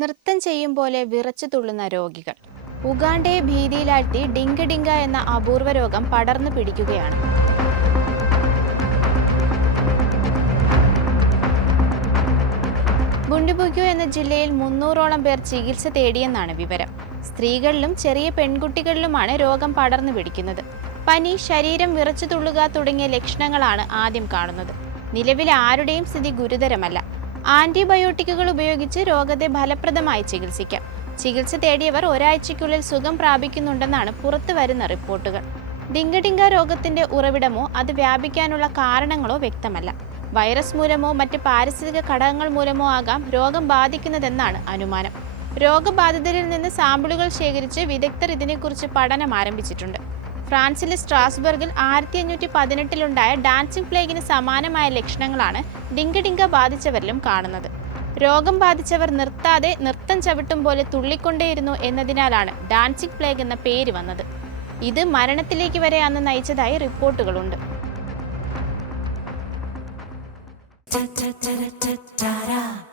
നൃത്തം ചെയ്യും പോലെ വിറച്ചു തുള്ളുന്ന രോഗികൾ. ഉഗാണ്ടയെ ഭീതിയിലാഴ്ത്തി ഡിങ്ക ഡിങ്ക എന്ന അപൂർവ രോഗം പടർന്നു പിടിക്കുകയാണ്. ബുണ്ടിബുഗ്യോ എന്ന ജില്ലയിൽ 300ഓളം പേർ ചികിത്സ തേടിയെന്നാണ് വിവരം. സ്ത്രീകളിലും ചെറിയ പെൺകുട്ടികളിലുമാണ് രോഗം പടർന്നു പിടിക്കുന്നത്. പനി, ശരീരം വിറച്ചു തുള്ളുക തുടങ്ങിയ ലക്ഷണങ്ങളാണ് ആദ്യം കാണുന്നത്. നിലവിൽ ആരുടെയും സ്ഥിതി ഗുരുതരമല്ല. ആന്റിബയോട്ടിക്കുകൾ ഉപയോഗിച്ച് രോഗത്തെ ഫലപ്രദമായി ചികിത്സിക്കാം. ചികിത്സ തേടിയവർ ഒരാഴ്ചയ്ക്കുള്ളിൽ സുഖം പ്രാപിക്കുന്നുണ്ടെന്നാണ് പുറത്തു വരുന്ന റിപ്പോർട്ടുകൾ. ഡിങ്ക ഡിങ്ക രോഗത്തിന്റെ ഉറവിടമോ അത് വ്യാപിക്കാനുള്ള കാരണങ്ങളോ വ്യക്തമല്ല. വൈറസ് മൂലമോ മറ്റ് പാരിസ്ഥിതിക ഘടകങ്ങൾ മൂലമോ ആകാം രോഗം ബാധിക്കുന്നതെന്നാണ് അനുമാനം. രോഗബാധിതരിൽ നിന്ന് സാമ്പിളുകൾ ശേഖരിച്ച് വിദഗ്ധർ ഇതിനെക്കുറിച്ച് പഠനം ആരംഭിച്ചിട്ടുണ്ട്. ഫ്രാൻസിലെ സ്ട്രാസ്ബർഗിൽ 1518-ലുണ്ടായ ഡാൻസിംഗ് പ്ലേഗിന് സമാനമായ ലക്ഷണങ്ങളാണ് ഡിങ്ക ഡിങ്ക ബാധിച്ചവരിലും കാണുന്നത്. രോഗം ബാധിച്ചവർ നിർത്താതെ നൃത്തം ചവിട്ടും പോലെ തുള്ളിക്കൊണ്ടേയിരുന്നു എന്നതിനാലാണ് ഡാൻസിംഗ് പ്ലേഗ് എന്ന പേര് വന്നത്. ഇത് മരണത്തിലേക്ക് വരെ അന്ന് നയിച്ചതായി റിപ്പോർട്ടുകളുണ്ട്.